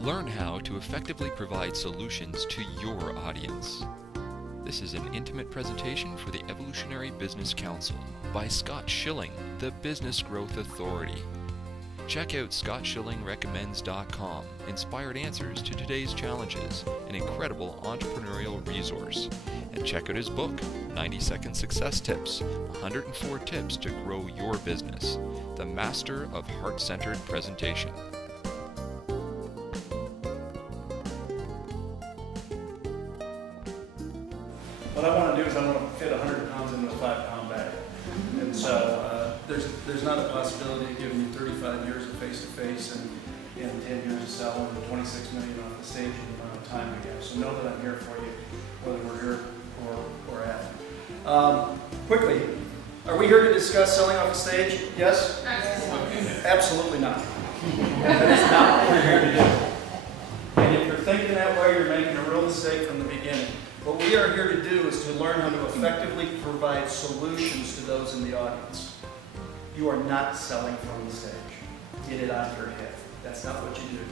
Learn how to effectively provide solutions to your audience. This is an intimate presentation for the Evolutionary Business Council by Scott Schilling, the Business Growth Authority. Check out scottschillingrecommends.com, inspired answers to today's challenges, an incredible entrepreneurial resource. And check out his book, 90-Second Success Tips, 104 Tips to Grow Your Business, the Master of Heart-Centered Presentation. What I want to do is I want to fit 100 pounds into a 5-pound bag. And so there's not a possibility of giving you 35 years of face-to-face and 10 years of selling and 26 million off the stage in the amount of time we have. So know that I'm here for you, whether we're here or after. Quickly, are we here to discuss selling off the stage? Yes? Absolutely not. That is not what we're here to do. And if you're thinking that way, you're making a real mistake from the beginning. What we are here to do is to learn how to effectively provide solutions to those in the audience. You are not selling from the stage. Get it out of your head. That's not what you do.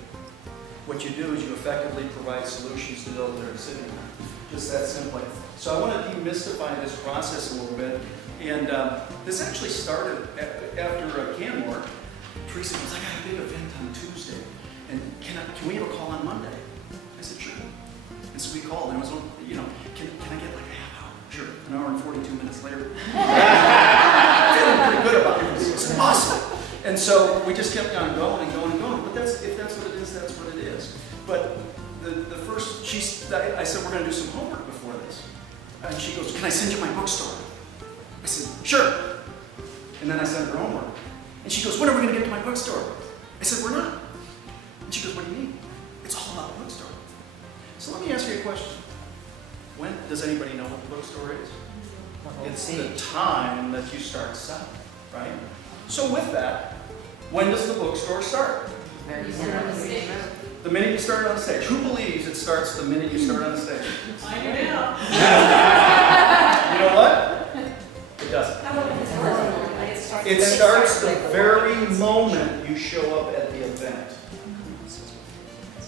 What you do is you effectively provide solutions to those that are sitting there. Just that simply. So I want to demystify this process a little bit. And this actually started after Canmore. Teresa goes, I got a big event on Tuesday. And can we have a call on Monday? I said, sure. And so we called, and it was, can I get like a half hour? Sure. An hour and 42 minutes later. Feeling pretty good about it. It was awesome. And so we just kept on going and going and going. But if that's what it is, that's what it is. But the first, I said, we're going to do some homework before this. And she goes, can I send you my bookstore? I said, sure. And then I sent her homework. And she goes, when are we going to get to my bookstore? I said, we're not. And she goes, what do you mean? It's all about the bookstore. So let me ask you a question. When does anybody know what the bookstore is? It's the time that you start selling, right? So with that, when does the bookstore start? The minute you start on the stage. Who believes it starts the minute you start on the stage? I do now. You know what? It doesn't. It starts the very moment you show up at the event.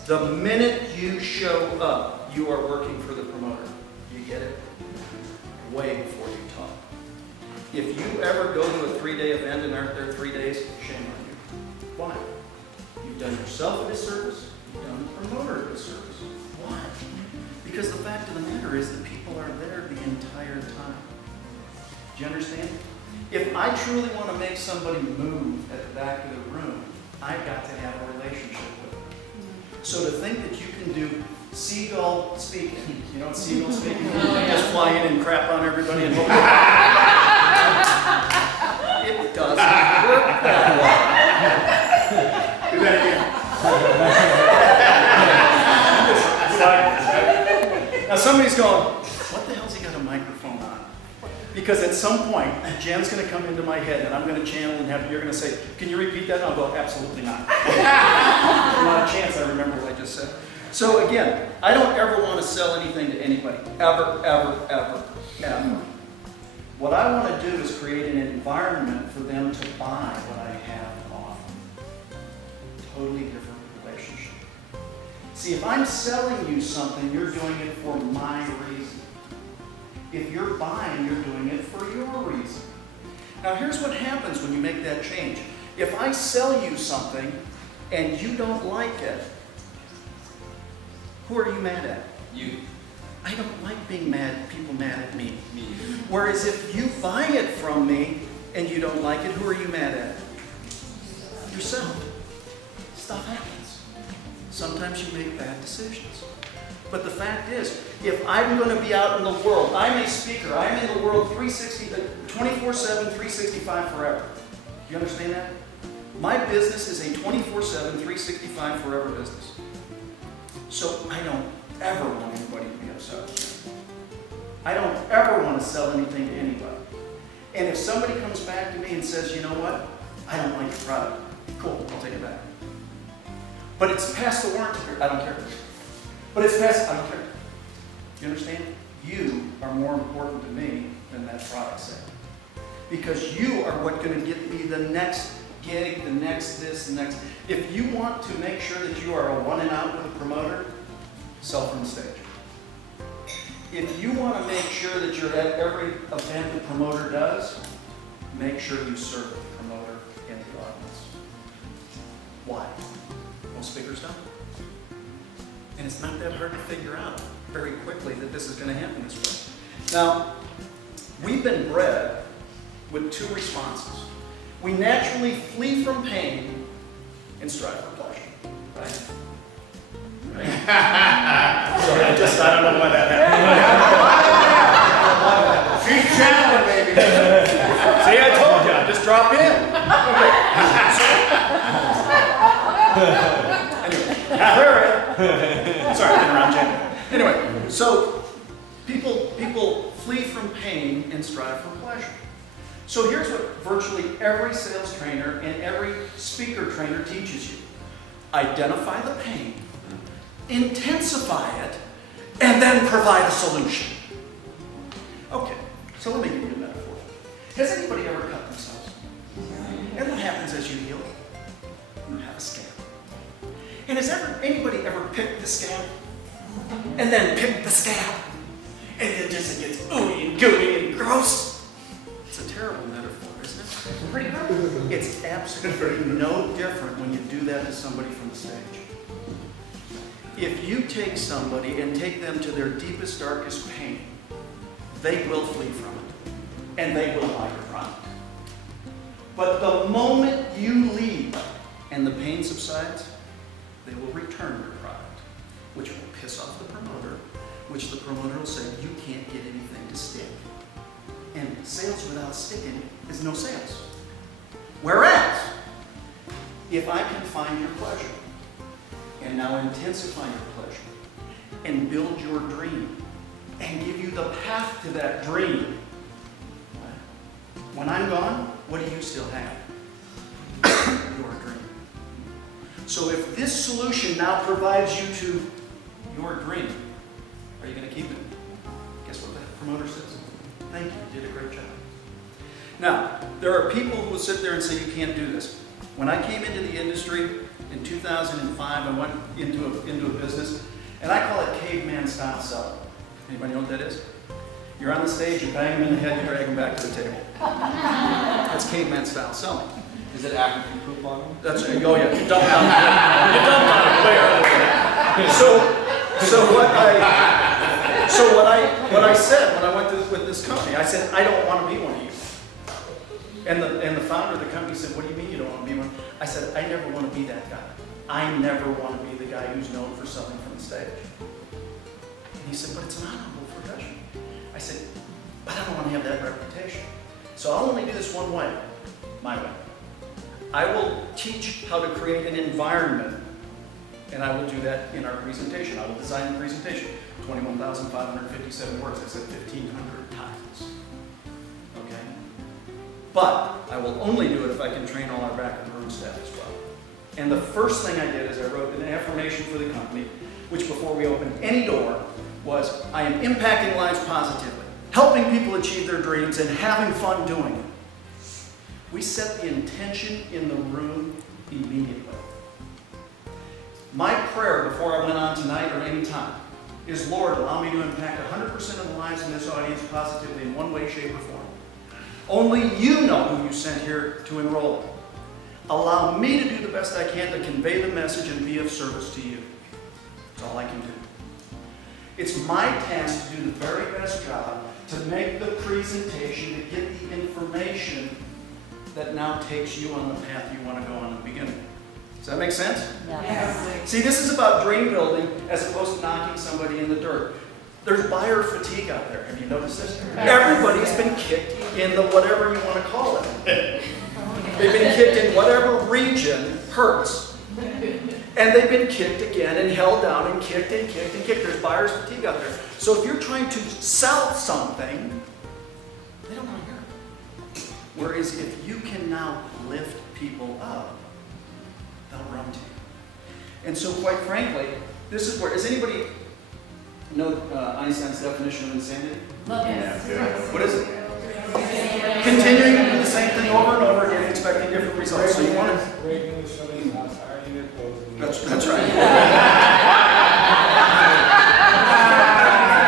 The minute you show up, you are working for the promoter. You get it? Way before you talk. If you ever go to a 3-day event and aren't there 3 days, shame on you. Why? You've done yourself a disservice. You've done the promoter a disservice. Why? Because the fact of the matter is that people are there the entire time. Do you understand? If I truly want to make somebody move at the back of the room, I've got to have a relationship with them. So to think that you can do seagull speaking, you know what seagull speaking is? Just fly in and crap on everybody and hope it doesn't work that way. Do that again. Now somebody's going, what the hell's he got a microphone on? Because at some point, Jen's going to come into my head and I'm going to channel and you're going to say, can you repeat that? And I'll go, absolutely not. There's not a chance I remember what I just said. So again, I don't ever want to sell anything to anybody. Ever, ever, ever, ever. What I want to do is create an environment for them to buy what I have to offer. Totally different relationship. See, if I'm selling you something, you're doing it for my reason. If you're buying, you're doing it for your reason. Now here's what happens when you make that change. If I sell you something and you don't like it, who are you mad at? You. I don't like being people mad at me. Whereas if you buy it from me and you don't like it, who are you mad at? Yourself. Stuff happens. Sometimes you make bad decisions. But the fact is, if I'm going to be out in the world, I'm a speaker, I'm in the world 24/7, 365 forever. Do you understand that? My business is a 24/7, 365 forever business. So I don't ever want anybody to be upset with me. I don't ever want to sell anything to anybody. And if somebody comes back to me and says, you know what, I don't like your product, cool, I'll take it back. But it's past the warranty period, I don't care. But it's past, I don't care. You understand? You are more important to me than that product sale. Because you are what's going to get me the next gig, the next this, the next. If you want to make sure that you are a one and out with a promoter, sell from the stage. If you want to make sure that you're at every event the promoter does, make sure you serve the promoter in the audience. Why? Most speakers don't. And it's not that hard to figure out very quickly that this is going to happen this way. Now, we've been bred with two responses. We naturally flee from pain and strive for pleasure, right? Sorry, I don't know why that happened. She's channeling, baby. See, I told you, just drop in. Anyway, sorry, I've been around Jen. Anyway, so people flee from pain and strive for pleasure. So here's what virtually every sales trainer and every speaker trainer teaches you. Identify the pain, intensify it, and then provide a solution. Okay, so let me give you a metaphor. Has anybody ever cut themselves? And what happens as you heal? You have a scab. And has anybody ever picked the scab? And then picked the scab? And then just it gets ooey and gooey and gross? It's a terrible metaphor, isn't it? Pretty good. It's absolutely no different when you do that to somebody from the stage. If you take somebody and take them to their deepest, darkest pain, they will flee from it. And they will buy your product. But the moment you leave and the pain subsides, they will return your product, which will piss off the promoter, which the promoter will say, you can't get anything to stick. And sales without sticking is no sales. Whereas, if I can find your pleasure, and now intensify your pleasure, and build your dream, and give you the path to that dream, when I'm gone, what do you still have? Your dream. So if this solution now provides you to your dream, are you going to keep it? Guess what the promoter says? Thank you, you did a great job. Now, there are people who will sit there and say you can't do this. When I came into the industry in 2005, I went into a business, and I call it caveman style selling. Anybody know what that is? You're on the stage, you bang them in the head, you drag them back to the table. That's caveman style selling. Is it after you poop on them? That's oh yeah, you dumped on it. You dumped on it way earlier. So what I said when I went with this company, I said I don't want to be one of you. And the founder of the company said, what do you mean you don't want to be one? I said, I never want to be that guy. I never want to be the guy who's known for selling from the stage. And he said, but it's an honorable profession. I said, but I don't want to have that reputation. So I'll only do this one way, my way. I will teach how to create an environment, and I will do that in our presentation. I will design the presentation. 21,557 words. I said 1,500 times. Okay? But I will only do it if I can train all our back of the room staff as well. And the first thing I did is I wrote an affirmation for the company, which before we opened any door was, I am impacting lives positively, helping people achieve their dreams, and having fun doing it. We set the intention in the room immediately. My prayer before I went on tonight or any time is, Lord, allow me to impact 100% of the lives in this audience positively in one way, shape, or form. Only you know who you sent here to enroll. Allow me to do the best I can to convey the message and be of service to you. That's all I can do. It's my task to do the very best job to make the presentation, to get the information that now takes you on the path you want to go on in the beginning. Does that make sense? Yes. See, this is about dream building as opposed to knocking somebody in the dirt. There's buyer fatigue out there. Have you noticed this? Everybody's been kicked in the whatever you want to call it. They've been kicked in whatever region hurts. And they've been kicked again and held down and kicked and kicked and kicked. There's buyer's fatigue out there. So if you're trying to sell something, they don't want to hear it. Whereas if you can now lift people up, they'll run to you. And so quite frankly, this is where, does anybody know Einstein's definition of insanity? Yes. What is it? Continuing to do the same thing over and over again, expecting different results. So you breaking into somebody's house, ironing their clothes. And That's right.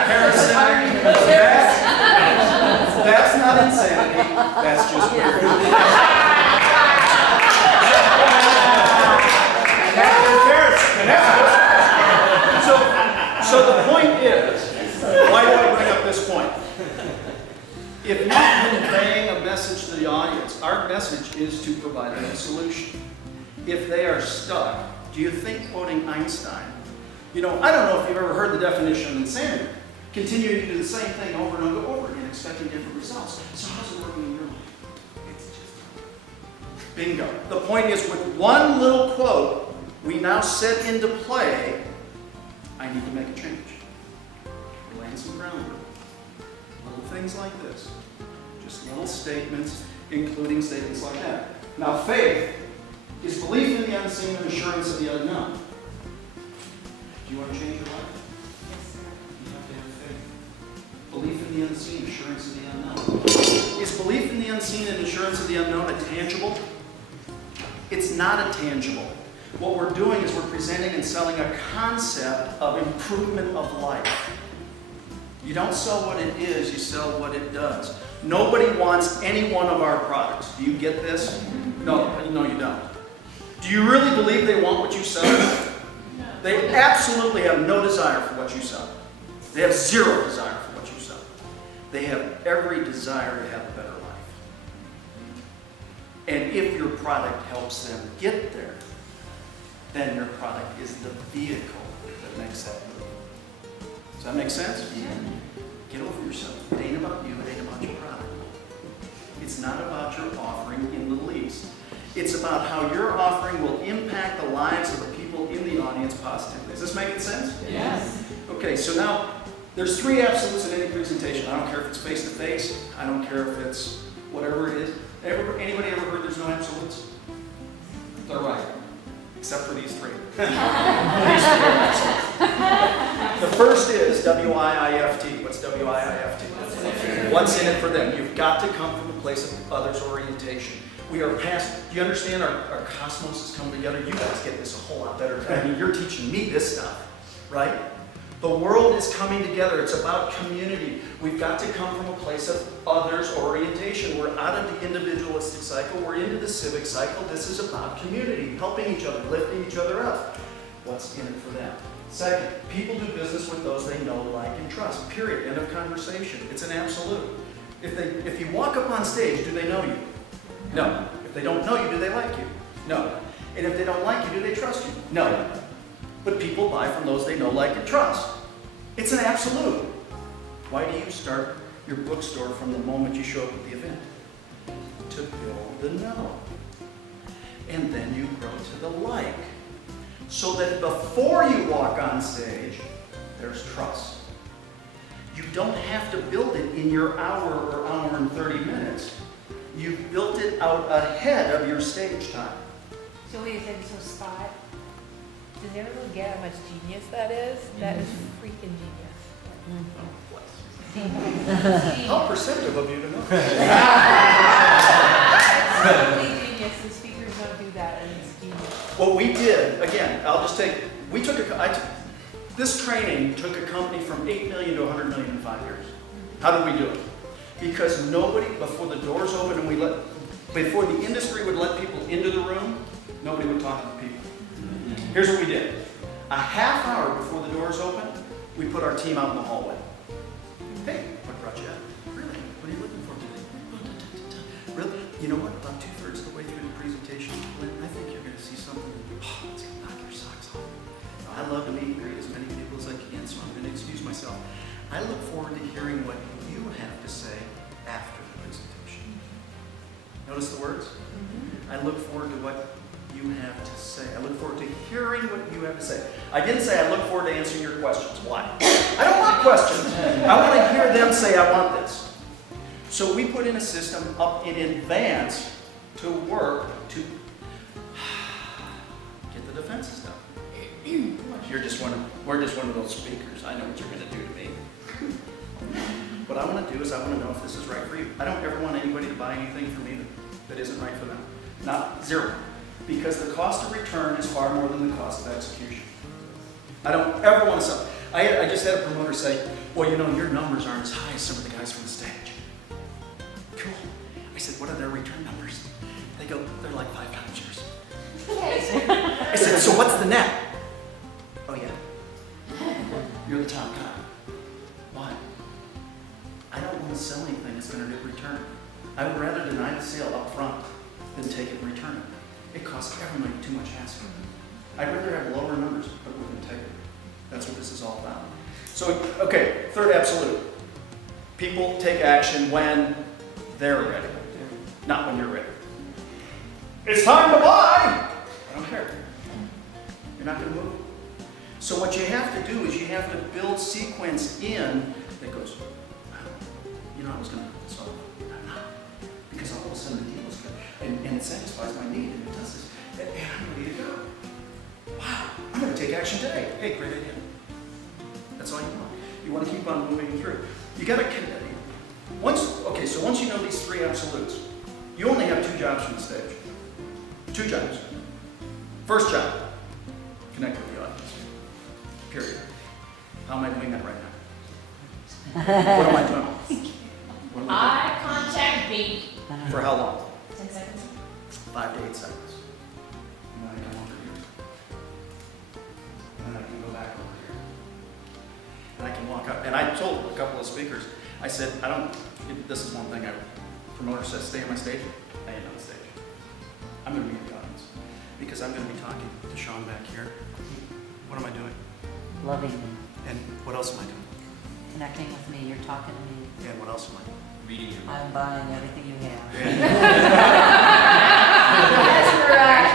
Harrison, that's not insanity. That's just weird. So the point is, why do I bring up this point? If you're conveying a message to the audience, our message is to provide them a solution. If they are stuck, do you think quoting Einstein, I don't know if you've ever heard the definition of insanity. Continuing to do the same thing over and over again, expecting different results. So how's it working in your life? It's just bingo. The point is, with one little quote, we now set into play, I need to make a change. We're laying some groundwork. Little things like this. Just little statements, including statements like that. Now, faith is belief in the unseen and assurance of the unknown. Do you want to change your life? You have to have faith. Belief in the unseen, assurance of the unknown. Is belief in the unseen and assurance of the unknown a tangible? It's not a tangible. What we're doing is we're presenting and selling a concept of improvement of life. You don't sell what it is, you sell what it does. Nobody wants any one of our products. Do you get this? No, you don't. Do you really believe they want what you sell? They absolutely have no desire for what you sell. They have zero desire for what you sell. They have every desire to have a better life. And if your product helps them get there, then your product is the vehicle that makes that move. Does that make sense? Yeah. Get over yourself. It ain't about you, it ain't about your product. It's not about your offering in the least. It's about how your offering will impact the lives of the people in the audience positively. Is this making sense? Yes. Okay, so now there's three absolutes in any presentation. I don't care if it's face-to-face. I don't care if it's whatever it is. Anybody ever heard there's no absolutes? They're right. Except for these three. These three are absolutes. The first is WIIFT. What's WIIFT? What's in it for them? You've got to come from a place of others orientation. We are past, do you understand our cosmos has come together? You guys get this a whole lot better. I mean, you're teaching me this stuff, right? The world is coming together. It's about community. We've got to come from a place of others orientation. We're out of the individualistic cycle. We're into the civic cycle. This is about community, helping each other, lifting each other up. What's in it for them? Second, people do business with those they know, like, and trust. Period. End of conversation. It's an absolute. If you walk up on stage, do they know you? No. If they don't know you, do they like you? No. And if they don't like you, do they trust you? No. But people buy from those they know, like, and trust. It's an absolute. Why do you start your bookstore from the moment you show up at the event? To build the know. And then you grow to the like. So that before you walk on stage, there's trust. You don't have to build it in your hour or hour and 30 minutes. You've built it out ahead of your stage time. So wait a second, so Scott, does everyone get how much genius that is? That is freaking genius. How perceptive of you to know. Totally genius, and speakers don't do that, and it's genius. What we did, again, this training took a company from 8 million to 100 million in 5 years. How did we do it? Because nobody, before the doors opened and before the industry would let people into the room, nobody would talk to the people. Here's what we did. A half hour before the doors opened, we put our team out in the hallway. Hey, what brought you out? Really? What are you looking for today? Really? You know what? About 2/3 of the way through the presentation, Lynn, I think you're going to see something that's going to knock your socks off. I love to meet and greet as many people as I can, so I'm going to excuse myself. I look forward to hearing what you have to say after the presentation. Notice the words? I look forward to what you have to say. I look forward to hearing what you have to say. I didn't say I look forward to answering your questions. Why? I don't want questions. I want to hear them say, I want this. So we put in a system up in advance to work to get the defenses done. We're just one of those speakers. I know what you're going to do to me. What I want to do is I want to know if this is right for you. I don't ever want anybody to buy anything from me that isn't right for them. Not zero. because the cost of return is far more than the cost of execution. I don't ever want to sell. I just had a promoter say, well, you know, your numbers aren't as high as some of the guys from the stage. Cool. I said, what are their return numbers? They go, they're like 5 times yours. I said, so what's the net? Oh yeah, you're the top guy. Why? I don't want to sell anything that's going to get returned. I would rather deny the sale up front than take it and return it. It costs everybody too much hassle. I'd rather have lower numbers, but with integrity. That's what this is all about. So, okay, third absolute. People take action when they're ready, not when you're ready. It's time to buy! I don't care. You're not going to move. So what you have to do is you have to build sequence in that goes, wow, you know I was going to put this off. I'm not. Because all of a sudden the deal is good. And it satisfies my need, and it does this. And I'm ready to go. Wow, I'm going to take action today. Hey, great idea. That's all you want. You want to keep on moving through. You got to connect. So once you know these 3 absolutes, you only have 2 jobs from the stage. 2 jobs. First job, connect with the audience. Period. How am I doing that right now? What am I doing? What am I Eye contact beat. doing? For how long? 10 seconds. 5 to 8 seconds. And then I come over here. And then I can go back over here. And I can walk up. And I told a couple of speakers, I said, this is one thing promoter says, stay on my stage. I ain't on the stage. I'm going to be in the audience. Because I'm going to be talking to Sean back here. What am I doing? Loving me, And what else am I doing? connecting with me, you're talking to me. And what else am I doing? Reading your mind. I'm buying everything you have. That's right.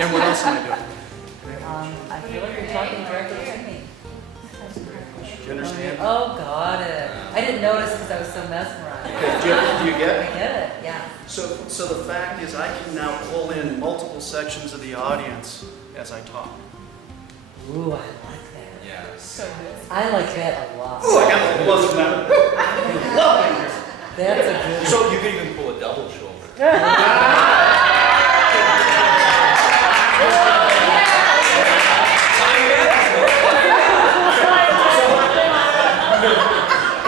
And what else am I doing? I feel like you're talking directly to me. Do you understand? Oh, got it. I didn't notice because I was so mesmerized. Okay, do you get I it? get it, yeah. So the fact is I can now pull in multiple sections of the audience as I talk. Ooh, I like that. Yeah. So good. I like that a lot. Ooh, I got a little buzz from that. Love it. That's a good So you could even pull a double shoulder.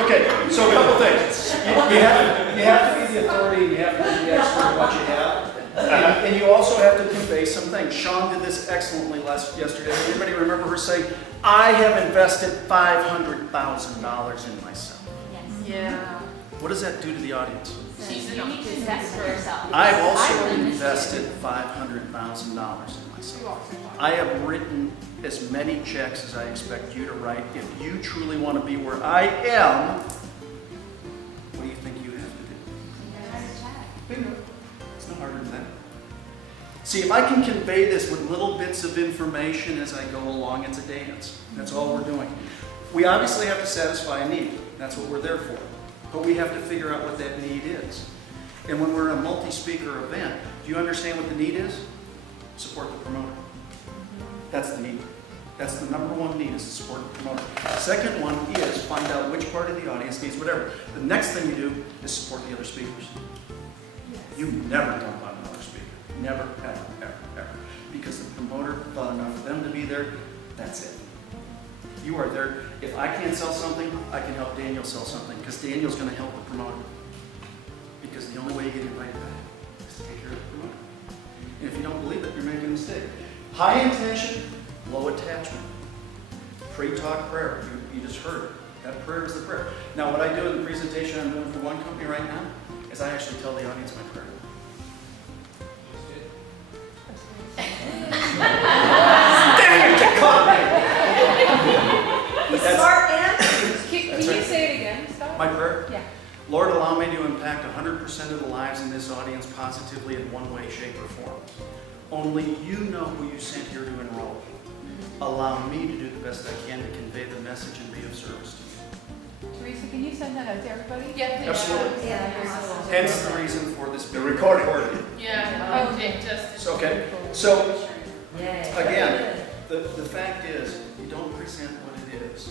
Okay, so a couple things. You have to be the authority, you have to be the expert at what you have. And you also have to convey some things. Sean did this excellently yesterday. Anybody remember her saying, I have invested $500,000 in myself. Yes. Yeah. What does that do to the audience? She's you need to invest in yourself. I've also I really invested $500,000 in myself. I have written as many checks as I expect you to write. If you truly want to be where I am, what do you think you have to do? Bingo. It's no harder than that. See, if I can convey this with little bits of information as I go along, it's a dance. That's all we're doing. We obviously have to satisfy a need. That's what we're there for. But we have to figure out what that need is. And when we're in a multi-speaker event, do you understand what the need is? Support the promoter. That's the need. That's the number one need, is to support the promoter. Second one is find out which part of the audience needs whatever. The next thing you do is support the other speakers. You never dump on another speaker. Never, ever, ever, ever. Because the promoter thought enough for them to be there, that's it. You are there. If I can't sell something, I can help Daniel sell something, because Daniel's going to help the promoter. Because the only way you get invited back is to take care of the promoter. And if you don't believe it, you're making a mistake. High intention, low attachment. Pre-talk prayer. You just heard it. That prayer is the prayer. Now, what I do in the presentation I'm doing for one company right now is I actually tell the audience my prayer. Dang it, you caught me! That's Smart answers. Can That's you right. say it again, Scott? my prayer. Yeah. Lord, allow me to impact 100% of the lives in this audience positively in one way, shape, or form. Only you know who you sent here to enroll. Allow me to do the best I can to convey the message and be of service to you. Teresa, can you send that out to everybody? Yeah. Absolutely. Yeah. Hence the reason for this being recorded. Yeah. Okay. Just. It's okay. So, Yay. again, the fact is, you don't present what it is,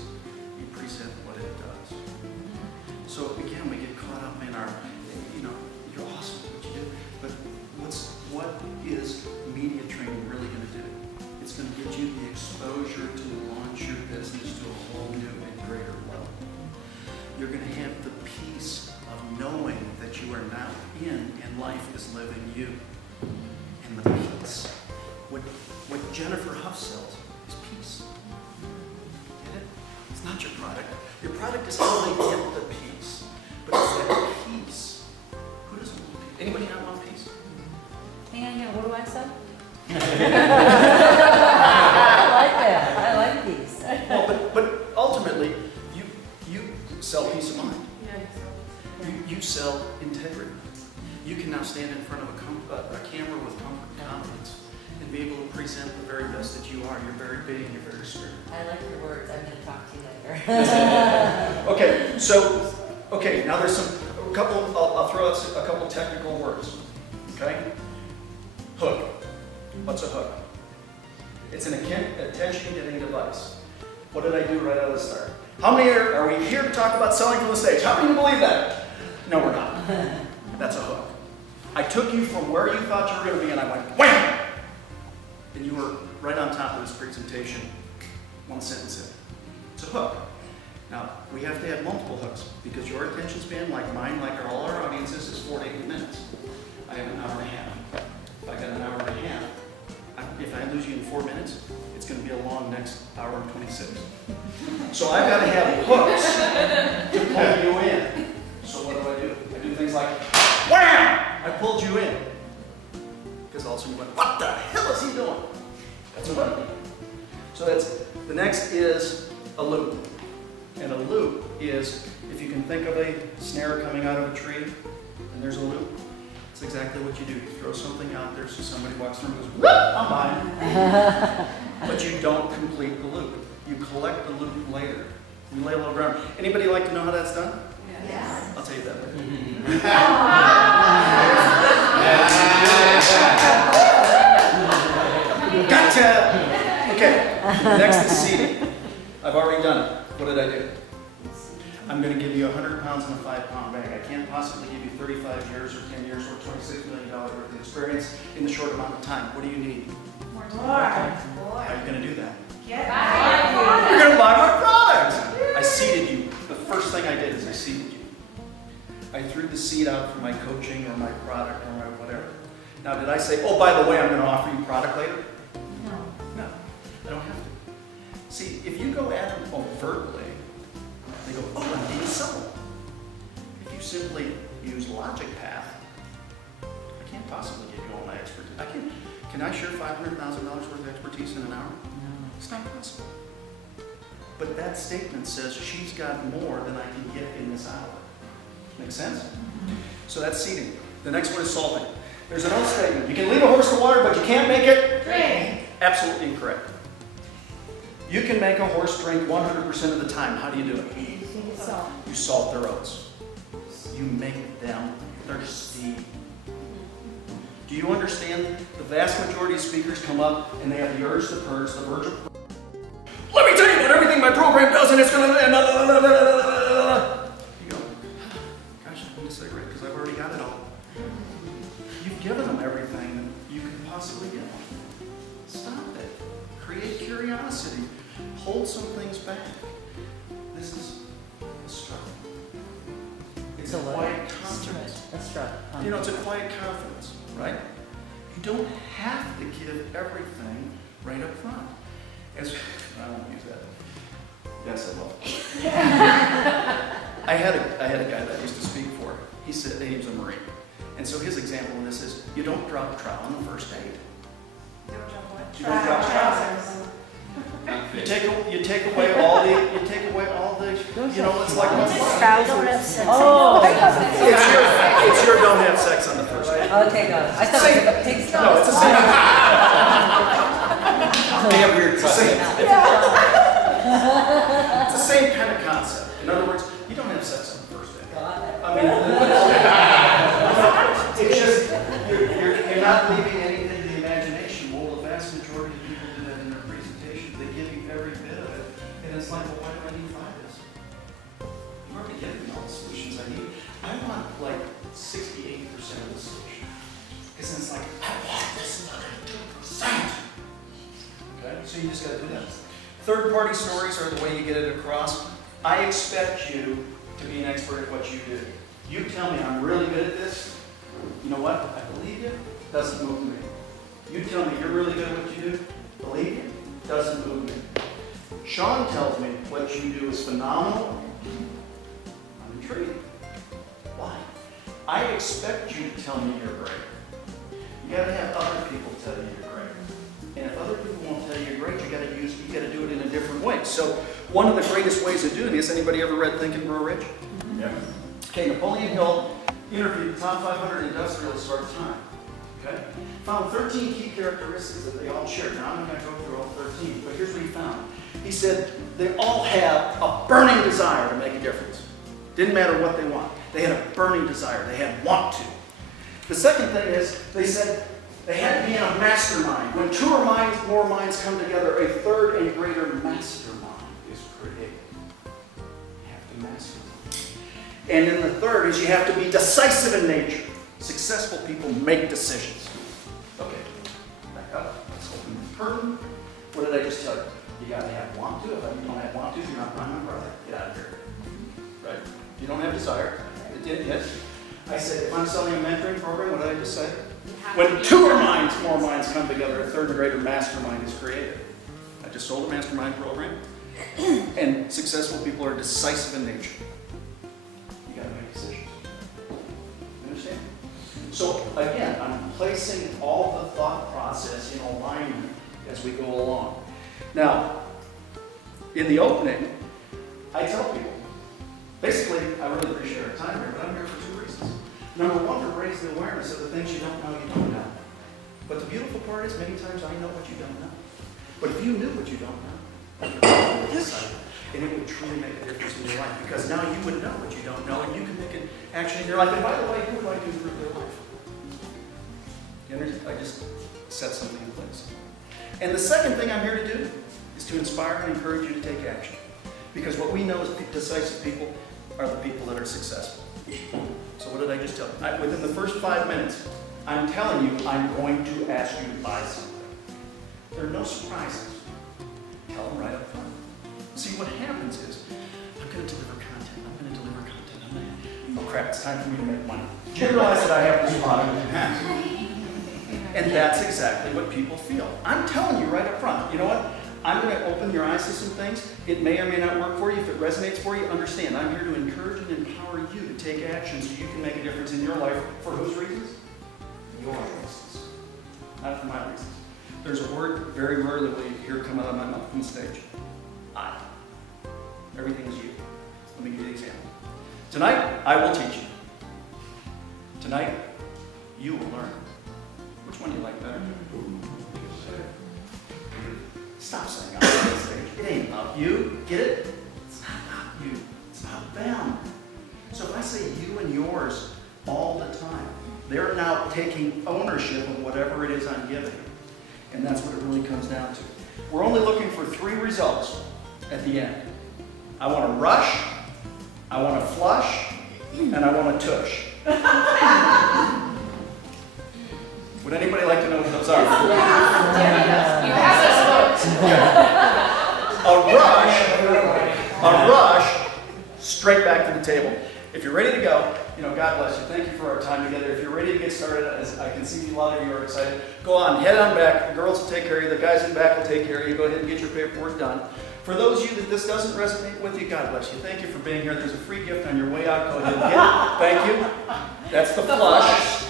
you present what it does. So again, we get caught up in our, you're awesome at what you do, but what is media you're going to have the peace of knowing that you are now in and life is living you. And the peace. What Jennifer Huff sells is peace. Get it? It's not your product. Your product is how they get the peace. But it's that peace. Who doesn't want peace? Anybody not want peace? Hang on, what do I say? I like that. I like these. Well, but ultimately, you sell peace of mind. You sell integrity. You can now stand in front of a camera with comfort and confidence and be able to present the very best that you are. You're very big, you're very spirit. I like your words. I'm going to talk to you later. Okay, now there's I'll throw out a couple technical words. Okay? Hook. What's a hook? It's an attention-getting device. What did I do right out of the start? How many are we here to talk about selling from the stage? How many of you believe that? No, we're not. That's a hook. I took you from where you thought you were going to be and I went wham! And you were right on top of this presentation, one sentence in. It's a hook. Now, we have to have multiple hooks because your attention span, like mine, like all our audiences, is 4 to 8 minutes. I have an hour and a half. If I got an hour and a half, if I lose you in 4 minutes, it's going to be a long next hour and 26. So I've got to have hooks to pull you in. So what do? I do things like, wham! I pulled you in. Because all of a sudden you went, what the hell is he doing? That's a hook. So the next is a loop. And a loop is, if you can think of a snare coming out of a tree, and there's a loop, it's exactly what you do. You throw something out there so somebody walks through and goes, whoop, I'm mine. But you don't complete the loop. You collect the loop later. You lay a little ground. Anybody like to know how that's done? Yes. I'll tell you that later. Gotcha! Okay, next is seating. I've already done it. What did I do? I'm going to give you 100 pounds in a 5-pound bag. I can't possibly give you 35 years or 10 years or $26 million worth of experience in the short amount of time. What do you need? More. How are you going to do that? Get You're going to buy my product! I seated you. The first thing I did is I seated you. I threw the seed out for my coaching or my product or my whatever. Now, did I say, oh, by the way, I'm going to offer you product later? No, I don't have to. See, if you go at them overtly, they go, oh, I'm being subtle. If you simply use logic path, I can't possibly give you all my expertise. Can I share $500,000 worth of expertise in an hour? No. It's not possible. But that statement says she's got more than I can get in this hour. Make sense? So that's seating. The next one is solving. There's an old statement. You can lead a horse to water, but you can't make it drink. Absolutely incorrect. You can make a horse drink 100% of the time. How do you do it? You salt their oats. You make them thirsty. Do you understand? The vast majority of speakers come up and they have the urge to purge, the verge of purge. Let me tell you about everything my program does and it's going to... You go, gosh, I need a cigarette because I've already got it all. You've given them everything that you could possibly give them. Stop it. Create curiosity. Hold some things back. This is a struggle. It's a quiet confidence. A struggle. You know, it's a quiet confidence, right? You don't have to give everything right up front. I won't use that. Yes, I will. I had a guy that I used to speak for. He said he was a Marine. And so his example of this is, you don't drop trowel on the first date. You don't drop trousers. You take away all the, you know, it's like what's Oh. it's your don't have sex on the first date. Okay, go. I thought it was a pig No, it's the same. They have weird It's the same kind of concept. In other words, you don't have sex on the first date. I mean, it's just you're not leaving anything to the imagination. Well, the vast majority of people do that in their presentation. They give you every bit of it, and it's like, well, why do I need 5 this? I'm already getting all the solutions I need. I want like 68% of the solution, because then it's like, I want this other 2%. Okay, so you just got to do that. Third-party stories are the way you get it across. I expect you to be an expert at what you do. You tell me I'm really good at this, you know what? I believe you, doesn't move me. You tell me you're really good at what you do, believe you, doesn't move me. Sean tells me what you do is phenomenal. I'm intrigued. Why? I expect you to tell me you're great. You gotta have other people tell you you're great. And if other people won't tell you you're great, you gotta do it in a different way. So one of the greatest ways of doing this, anybody ever read Think and Grow Rich? Yeah. Okay, Napoleon Hill interviewed the top 500 industrialists of our time. Okay? Found 13 key characteristics that they all shared. Now I'm not gonna go through all 13, but here's what he found. He said they all have a burning desire to make a difference. Didn't matter what they want. They had a burning desire. They had want to. The second thing is, they said they had to be in a mastermind. When two or more minds come together, a third and greater mastermind is created. You have to mastermind. And then the third is you have to be decisive in nature. Successful people make decisions. Okay, back up. Let's open the curtain. What did I just tell you? You got to have want to. If you don't have want to, you're not my brother. Get out of here. Right? You don't have desire. It did, yes. I said, if I'm selling a mentoring program, what did I just say? When two or more minds come together, a third and greater mastermind is created. I just sold a mastermind program, and successful people are decisive in nature. You got to make decisions. You understand? So again, I'm placing all the thought process in alignment as we go along. Now, in the opening, I tell people, basically, I really appreciate our time here, but I'm here for two reasons. Number one, to raise the awareness of the things you don't know you don't know. But the beautiful part is many times I know what you don't know. But if you knew what you don't know, you're really excited, and it would truly make a difference in your life, because now you would know what you don't know, and you can make an action in your life. And by the way, who would like to improve their life? You understand? I just set something in place. And the second thing I'm here to do is to inspire and encourage you to take action. Because what we know is decisive people are the people that are successful. So what did I just tell you? Within the first 5 minutes, I'm telling you I'm going to ask you to buy something. There are no surprises. Tell them right up front. See, what happens is, I'm going to deliver content. Oh crap, it's time for me to make money. Do you realize that I have this product in hand? And that's exactly what people feel. I'm telling you right up front. You know what? I'm going to open your eyes to some things. It may or may not work for you. If it resonates for you, understand. I'm here to encourage and empower you to take action so you can make a difference in your life. For whose reasons? Your reasons. Not for my reasons. There's a word very rarely will you hear come out of my mouth from the stage. I. Everything is you. Let me give you an example. Tonight, I will teach you. Tonight, you will learn. Which one do you like better? Stop saying I'm on the stage. It ain't about you. Get it? It's not about you. It's about them. So if I say you and yours all the time, they're now taking ownership of whatever it is I'm giving. And that's what it really comes down to. We're only looking for 3 results at the end. I want to rush, I want to flush, and I want to tush. Would anybody like to know what those are? You have us A rush, straight back to the table. If you're ready to go, God bless you. Thank you for our time together. If you're ready to get started, as I can see a lot of you are excited, go on, head on back. The girls will take care of you. The guys in back will take care of you. Go ahead and get your paperwork done. For those of you that this doesn't resonate with you, God bless you. Thank you for being here. There's a free gift on your way out. Go ahead and get it. Thank you. That's the flush.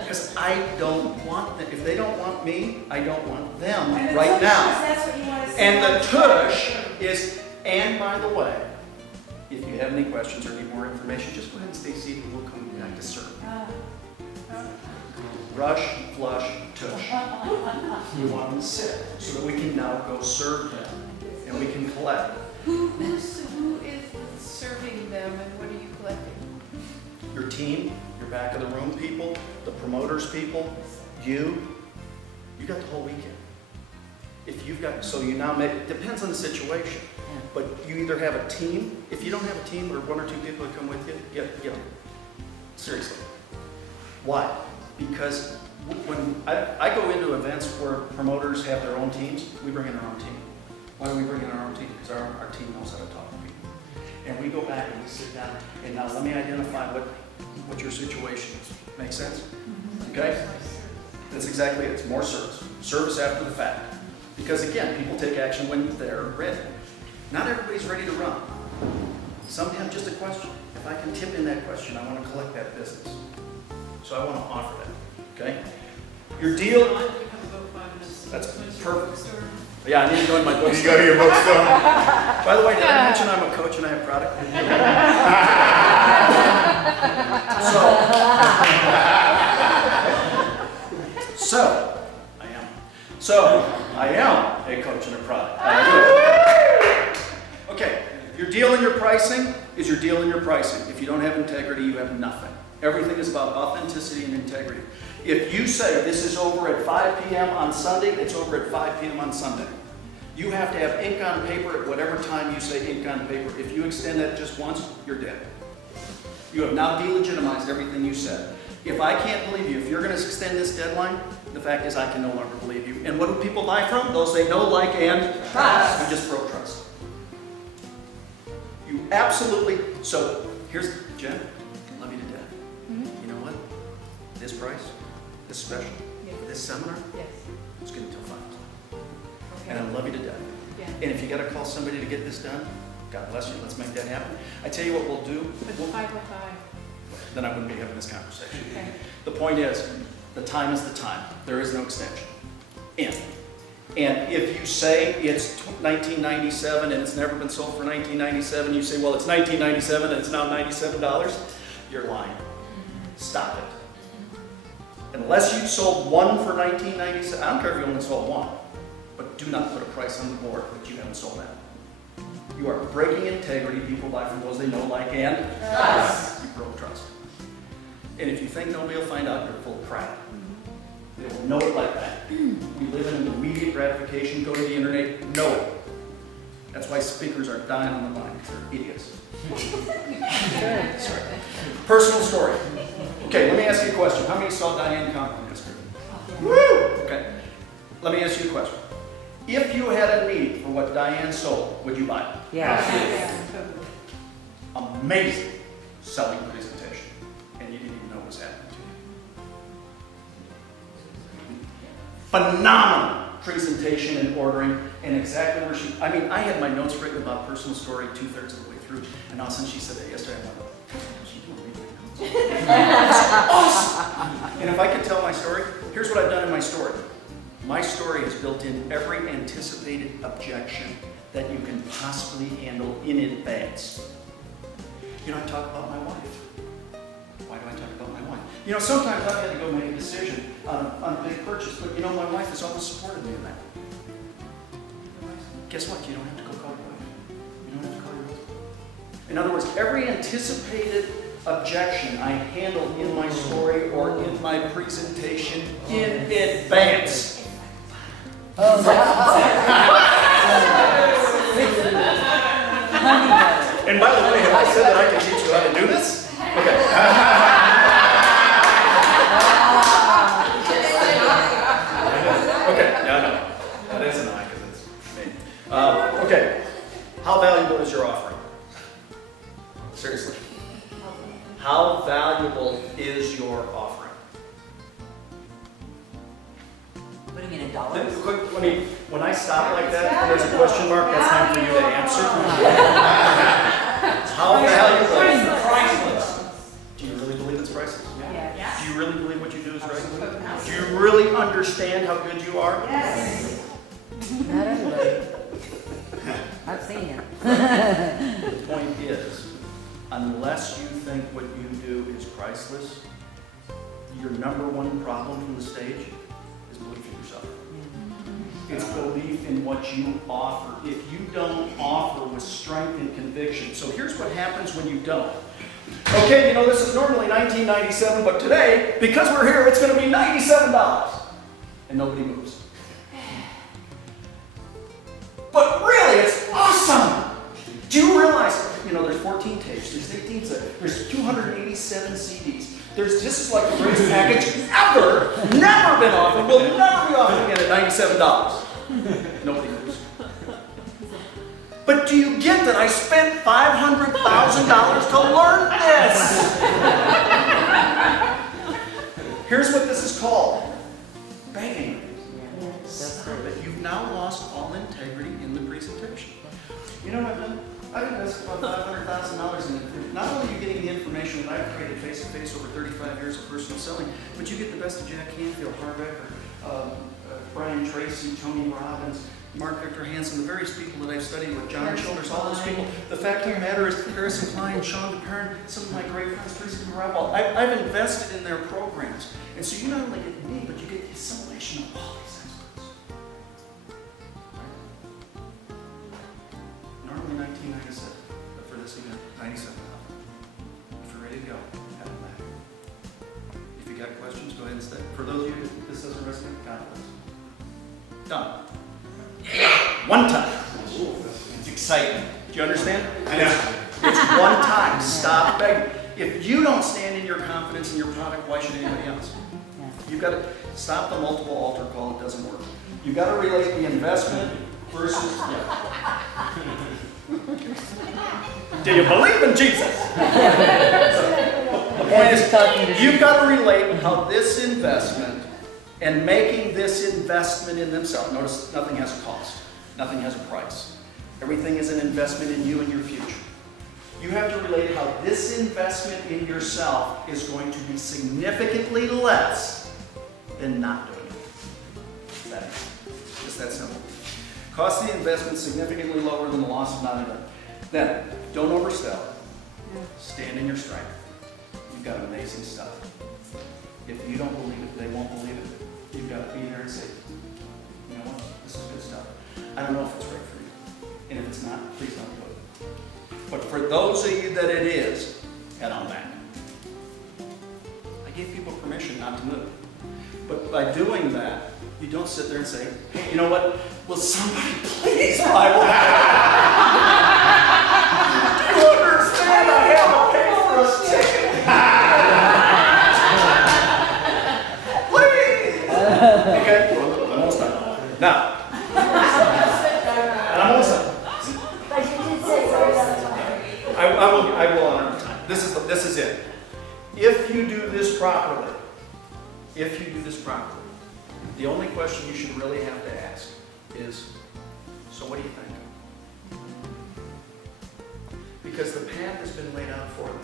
Because I don't want them. If they don't want me, I don't want them right now. That's what you want to say. And the tush is, and by the way, if you have any questions or need more information, just go ahead and stay seated and we'll come back to serve. Rush, flush, tush. We want them to sit so that we can now go serve them and we can collect. Who is serving them and what are you collecting? Your team, your back of the room people, the promoters people, you got the whole weekend. If you've got, so you now make, it depends on the situation, but you either have a team. If you don't have a team or 1 or 2 people that come with you, get them. Seriously. Why? Because when I go into events where promoters have their own teams, we bring in our own team. Why do we bring in our own team? Because our team knows how to talk to people. And we go back and we sit down, and now let me identify what your situation is. Make sense? Okay? That's exactly it. It's more service. Service after the fact. Because again, people take action when they're ready. Not everybody's ready to run. Some have just a question. If I can tip in that question, I want to collect that business. So I want to offer that. Okay? Your deal. That's perfect. Yeah, I need to go in my bookstore. You go to your bookstore. By the way, did I mention I'm a coach and I have product? So, I am a coach and a product. Okay, your deal and your pricing is your deal and your pricing. If you don't have integrity, you have nothing. Everything is about authenticity and integrity. If you say this is over at 5 p.m. on Sunday, it's over at 5 p.m. on Sunday. You have to have ink on paper at whatever time you say ink on paper. If you extend that just once, you're dead. You have now delegitimized everything you said. If I can't believe you, if you're going to extend this deadline, the fact is I can no longer believe you. And what do people buy from? Those they know, like, and trust. You just broke trust. You absolutely, so here's, Jen, love you to death. You know what? This price, this special, this seminar, Yes. it's going to till 5 o'clock. Okay. And I love you to death. Yeah. And if you got to call somebody to get this done, God bless you, let's make that happen. I tell you what we'll do. But 5:05. Then I wouldn't be having this conversation. Okay. The point is, the time is the time. There is no extension. And if you say it's 1997 and it's never been sold for 1997, you say, well, it's 1997 and it's now $97, you're lying. Stop it. Unless you sold one for 1997, I don't care if you only sold one, but do not put a price on the board that you haven't sold that. You are breaking integrity. People buy from those they know, like, and trust. You broke trust. And if you think nobody will find out, you're full of crap. They will know it like that. We live in an immediate gratification. Go to the internet, know it. That's why speakers are dying on the line. They're idiots. Sorry. Personal story. Okay, let me ask you a question. How many saw Diane Conklin yesterday? Woo! Okay. Let me ask you a question. If you had a need for what Diane sold, would you buy it? Yeah. Amazing selling presentation. And you didn't even know what was happening to you. Phenomenal presentation and ordering and exactly where she, I mean, I had my notes written about personal story 2/3 of the way through, and all of a sudden she said that yesterday. I went, what's she doing reading my notes? That's awesome! And if I could tell my story, here's what I've done in my story. My story has built in every anticipated objection that you can possibly handle in advance. You know, I talk about my wife. Why do I talk about my wife? You know, sometimes I've had to go make a decision on a big purchase, but you know, my wife has always supported me in that. Guess what? You don't have to go call your wife. You don't have to call your husband. In other words, every anticipated objection I handle in my story or in my presentation in advance. Oh, And by the way, have I said that I can teach you how to do this? Okay. Okay, yeah, I know. That is an I because it's me. Okay. How valuable is your offering? Seriously. How valuable is your offering? what do you mean in dollars? When I stop like that, and there's a question mark, that's time for you to answer. How valuable? Priceless. Do you really believe it's priceless? Yeah. Do you really believe what you do is right? Do you really understand how good you are? Yes. Not everybody. I've seen it. The point is, unless you think what you do is priceless, your number one problem from the stage is belief in yourself. It's belief in what you offer. If you don't offer with strength and conviction. So here's what happens when you don't. Okay, you know, this is normally $19.97, but today, because we're here, it's going to be $97. And nobody moves. But really, it's awesome. Do you realize, you know, there's 14 tapes, there's 18, there's 287 CDs. This is like the greatest package ever, never been offered, will never be offered again at $97. Nobody moves. But do you get that I spent $500,000 to learn this? Here's what this is called. Begging. But you've now lost all integrity in the presentation. You know what I've done? I've invested about $500,000 in it. Not only are you getting the information that I've created face-to-face over 35 years of personal selling, but you get the best of Jack Canfield, Harbecker, Brian Tracy, Tony Robbins, Mark Victor Hansen, the various people that I've studied with, John Childers, all those people. The fact of the matter is Harrison Klein, Sean DePern, some of my great friends, Teresa Garabal, I've invested in their programs. And so you not only get me, but you get the assimilation of all these experts. Normally 1997, but for this event, 97. If you're ready to go, have them back. If you got questions, go ahead and stay. For those of you that this doesn't resonate, God bless. Done. One time. It's exciting. Do you understand? It's one time. Stop begging. If you don't stand in your confidence in your product, why should anybody else? You've got to stop the multiple altar call. It doesn't work. You've got to relate the investment versus. Do you believe in Jesus? The point is, you've got to relate how this investment and making this investment in themselves. Notice nothing has a cost. Nothing has a price. Everything is an investment in you and your future. You have to relate how this investment in yourself is going to be significantly less than not doing it. Just that simple. Cost of the investment significantly lower than the loss of not doing it. Then, don't oversell. Stand in your strength. You've got amazing stuff. If you don't believe it, they won't believe it. You've got to be there and say, you know what, this is good stuff. I don't know if it's right for you. And if it's not, please don't do it. But for those of you that it is, head on back. I gave people permission not to move. But by doing that, you don't sit there and say, hey, you know what, will somebody please buy one? Do you understand? I have to pay for a ticket. Okay? I'm almost done. Now. And I'm almost done. But you did say so. I will honor the time. This is it. If you do this properly, the only question you should really have to ask is, so what do you think? Because the path has been laid out for them.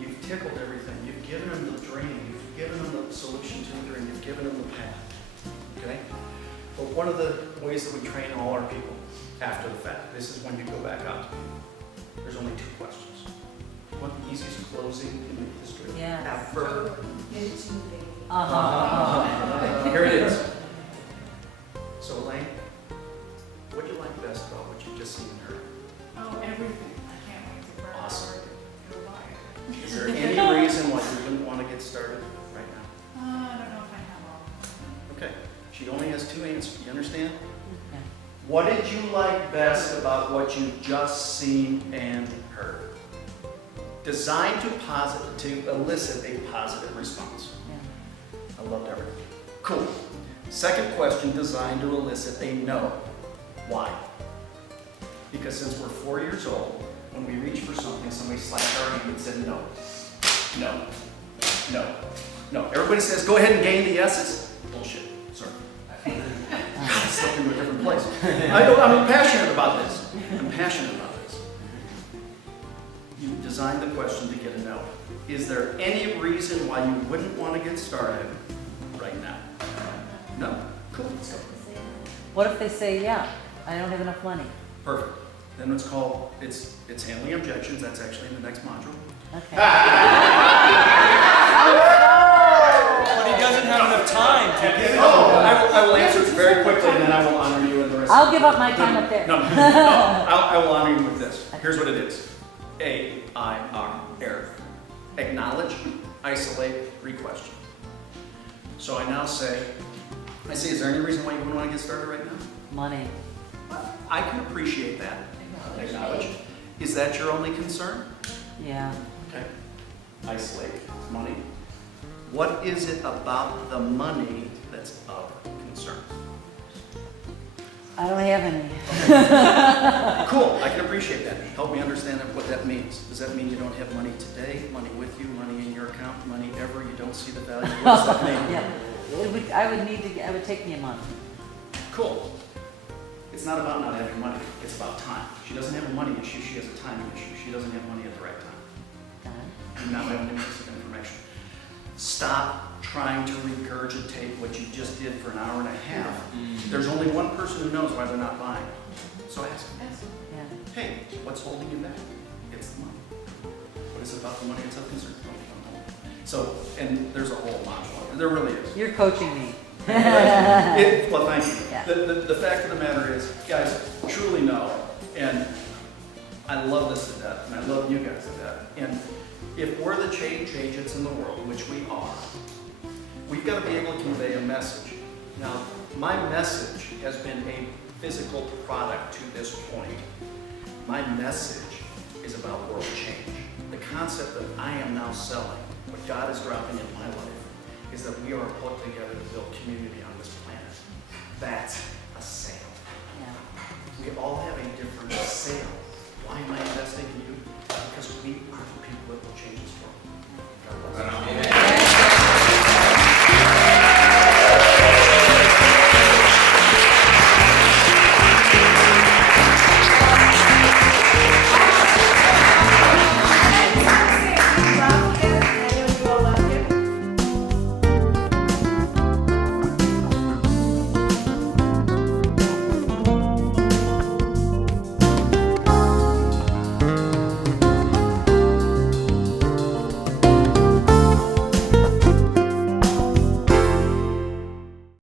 You've tickled everything. You've given them the dream. You've given them the solution to the dream. You've given them the path. Okay? But one of the ways that we train all our people after the fact, this is when you go back out. There's only two questions. You want the easiest closing in the history ever? Here it is. So Elaine, what do you like best about what you've just seen and heard? Oh, everything. I can't wait to burn Awesome. go buy it. Is there any reason why you wouldn't want to get started right now? I don't know if I have all. Okay. She only has two answers. You understand? What did you like best about what you've just seen and heard? Designed to elicit a positive response. I loved everything. Cool. Second question, designed to elicit a no. Why? Because since we're 4 years old, when we reach for something, somebody slapped our hand and said no. No. No. No. Everybody says, go ahead and gain the yeses. Bullshit. Sorry. I'm stepping to a different place. I'm passionate about this. You designed the question to get a no. Is there any reason why you wouldn't want to get started right now? No? Cool. Let's go. What if they say, yeah, I don't have enough money? Perfect. Then it's handling objections. That's actually in the next module. Okay. But he doesn't have enough time to give it. I will answer it very quickly, and then I will honor you in the rest. I'll give up my time up there. No. I will honor you with this. Here's what it is. AIR. Error. Acknowledge, isolate, re-question. So I now say, is there any reason why you wouldn't want to get started right now? Money. I can appreciate that. Acknowledge. Is that your only concern? Yeah. Okay. Isolate. Money. What is it about the money that's of concern? I don't have any. Cool, I can appreciate that. Help me understand what that means. Does that mean you don't have money today, money with you, money in your account, money ever, you don't see the value? What does that mean? Yeah, it would take me a month. Cool. It's not about not having money, it's about time. She doesn't have a money issue, she has a timing issue. She doesn't have money at the right time. And not my only piece of information. Stop trying to regurgitate what you just did for an hour and a half. There's only one person who knows why they're not buying. So ask them. Yeah. Hey, what's holding you back? It's the money. What is it about the money that's of concern? So, and there's a whole module. There really is. You're coaching me. Well, thank you. Yeah. The fact of the matter is, guys, truly know, and I love this to death, and I love you guys to death. And if we're the change agents in the world, which we are, we've got to be able to convey a message. Now, my message has been a physical product to this point. My message is about world change. The concept that I am now selling, what God is dropping in my life, is that we are put together to build community on this planet. That's a sale. Yeah. We all